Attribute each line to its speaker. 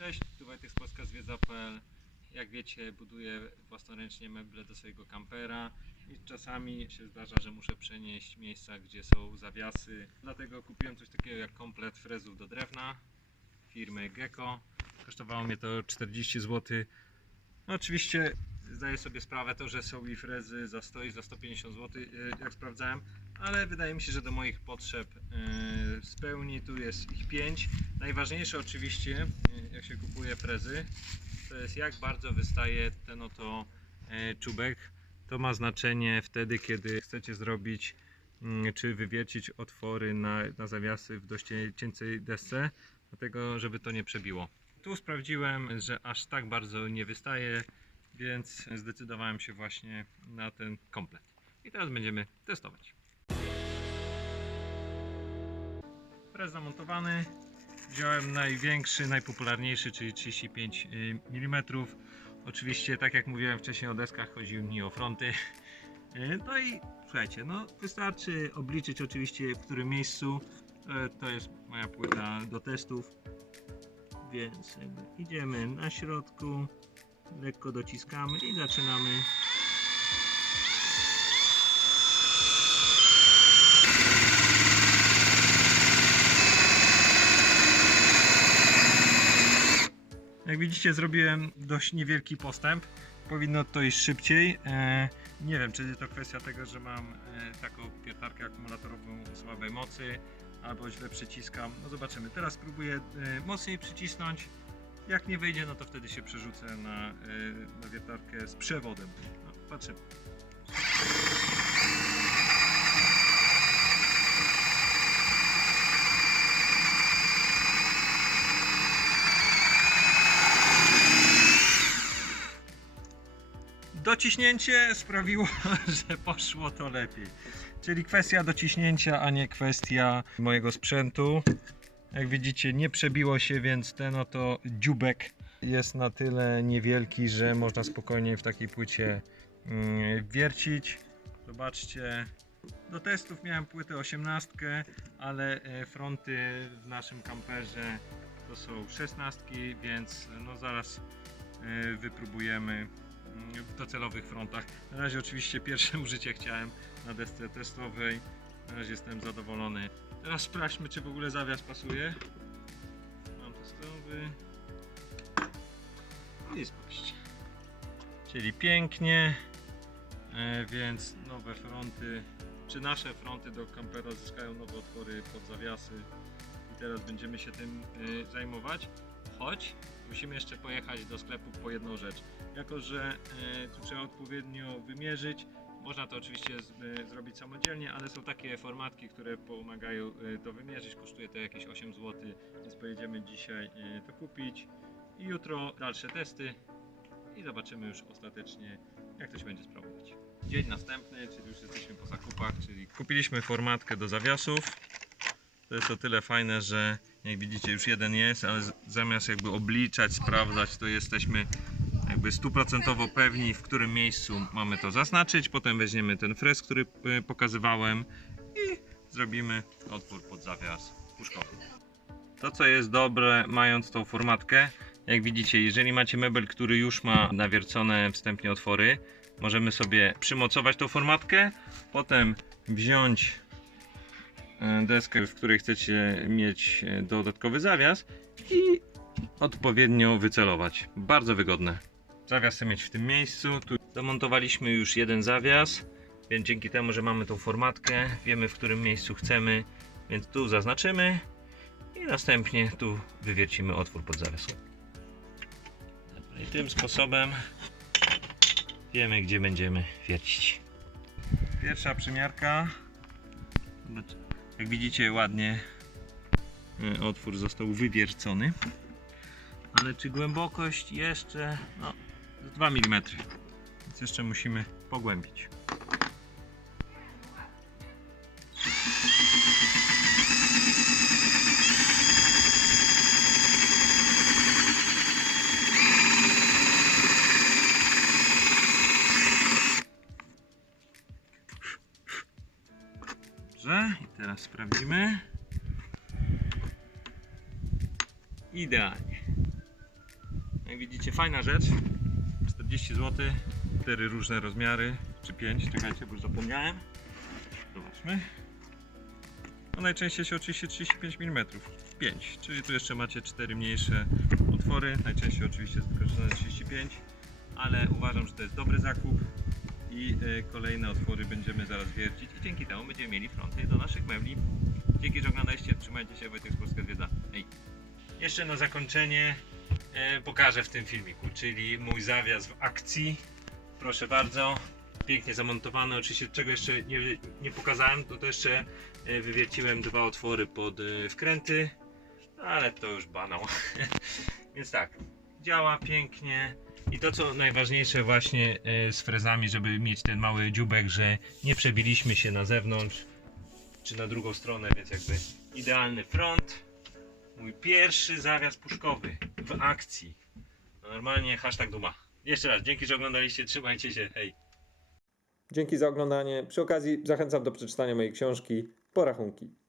Speaker 1: Cześć, tu Wojtek z Polska Zwiedza.pl. Jak wiecie, buduję własnoręcznie meble do swojego kampera i czasami się zdarza, że muszę przenieść miejsca, gdzie są zawiasy. Dlatego kupiłem coś takiego jak komplet frezów do drewna firmy Gecko. Kosztowało mnie to 40 zł. No oczywiście zdaję sobie sprawę to, że są i frezy za 100 i za 150 zł, jak sprawdzałem, ale wydaje mi się, że do moich potrzeb e, spełni. Tu jest ich 5. Najważniejsze oczywiście, e, jak się kupuje frezy, to jest jak bardzo wystaje ten oto e, czubek. To ma znaczenie wtedy, kiedy chcecie zrobić mm, czy wywiercić otwory na, na zawiasy w dość cięcej desce, dlatego żeby to nie przebiło. Tu sprawdziłem, że aż tak bardzo nie wystaje, więc zdecydowałem się właśnie na ten komplet. I teraz będziemy testować. Prez zamontowany. Wziąłem największy, najpopularniejszy, czyli 35 mm. Oczywiście, tak jak mówiłem wcześniej o deskach, chodziło mi o fronty. Y, No i słuchajcie, no wystarczy obliczyć oczywiście w którym miejscu. E, To jest moja płyta do testów. Więc idziemy na środku, lekko dociskamy i zaczynamy Jak widzicie, zrobiłem dość niewielki postęp. Powinno to iść szybciej. E, nie wiem, czy to kwestia tego, że mam e, taką wiertarkę akumulatorową słabej mocy, albo źle przyciskam. No zobaczymy. Teraz spróbuję e, mocniej przycisnąć. Jak nie wyjdzie, no to wtedy się przerzucę na, na wiertarkę z przewodem. No, patrzymy. Dociśnięcie sprawiło, że poszło to lepiej. Czyli kwestia dociśnięcia, a nie kwestia mojego sprzętu. Jak widzicie, nie przebiło się, więc ten oto dziubek jest na tyle niewielki, że można spokojnie w takiej płycie mm, wiercić. Zobaczcie, do testów miałem płytę 18, ale e, fronty w naszym kamperze to są 16, więc no zaraz e, wypróbujemy docelowych frontach. Na razie oczywiście pierwsze użycie chciałem na desce testowej. Na razie jestem zadowolony. Teraz sprawdźmy, czy w ogóle zawias pasuje. Mam testowy. I spójrzcie. Czyli pięknie. E, więc nowe fronty, czy nasze fronty do kampera zyskają nowe otwory pod zawiasy. Teraz będziemy się tym e, zajmować. Choć musimy jeszcze pojechać do sklepu po jedną rzecz. Jako, że e, tu trzeba odpowiednio wymierzyć, można to oczywiście z, e, zrobić samodzielnie, ale są takie formatki, które pomagają e, to wymierzyć. Kosztuje to jakieś 8 zł, więc pojedziemy dzisiaj e, to kupić. I jutro dalsze testy i zobaczymy już ostatecznie, jak to się będzie sprawować. Dzień następny, czyli już jesteśmy po zakupach, czyli kupiliśmy formatkę do zawiasów. To jest o tyle fajne, że jak widzicie już jeden jest, ale zamiast jakby obliczać, sprawdzać, to jesteśmy jakby stuprocentowo pewni, w którym miejscu mamy to zaznaczyć. Potem weźmiemy ten frez, który y, pokazywałem i zrobimy otwór pod zawias puszkowy. To co jest dobre mając tą formatkę, jak widzicie, jeżeli macie mebel, który już ma nawiercone wstępnie otwory, możemy sobie przymocować tą formatkę, potem wziąć e, deskę, w której chcecie mieć e, dodatkowy zawias i odpowiednio wycelować. Bardzo wygodne. Zawias chcę mieć w tym miejscu. Tu zamontowaliśmy już jeden zawias, więc dzięki temu, że mamy tą formatkę, wiemy w którym miejscu chcemy, więc tu zaznaczymy i następnie tu wywiercimy otwór pod zawias. I tym sposobem wiemy, gdzie będziemy wiercić. Pierwsza przymiarka. Jak widzicie, ładnie e, otwór został wywiercony. Ale czy głębokość jeszcze? No, z 2 mm. Więc jeszcze musimy pogłębić. Teraz sprawdzimy. Idealnie. Jak widzicie, fajna rzecz. 40 zł, 4 różne rozmiary, czy 5, czekajcie, bo już zapomniałem. Zobaczmy. No najczęściej się oczywiście 35 mm, 5, czyli tu jeszcze macie 4 mniejsze otwory, najczęściej oczywiście jest wykorzystane 35, ale uważam, że to jest dobry zakup i e, kolejne otwory będziemy zaraz wiercić i dzięki temu będziemy mieli fronty do naszych mebli. Dzięki, że oglądaliście, trzymajcie się, Wojtek z Polska Zwiedza. Hej! Jeszcze na zakończenie e, pokażę w tym filmiku, czyli mój zawias w akcji. Proszę bardzo, pięknie zamontowany. Oczywiście czego jeszcze nie, nie pokazałem, to, to jeszcze e, wywierciłem dwa otwory pod wkręty, ale to już banał. Więc tak, działa pięknie. I to co najważniejsze właśnie e, z frezami, żeby mieć ten mały dziubek, że nie przebiliśmy się na zewnątrz czy na drugą stronę, więc jakby idealny front. Mój pierwszy zawias puszkowy w akcji. No Normalnie hashtag duma. Jeszcze raz, dzięki, że oglądaliście, trzymajcie się, hej.
Speaker 2: Dzięki za oglądanie. Przy okazji zachęcam do przeczytania mojej książki Porachunki.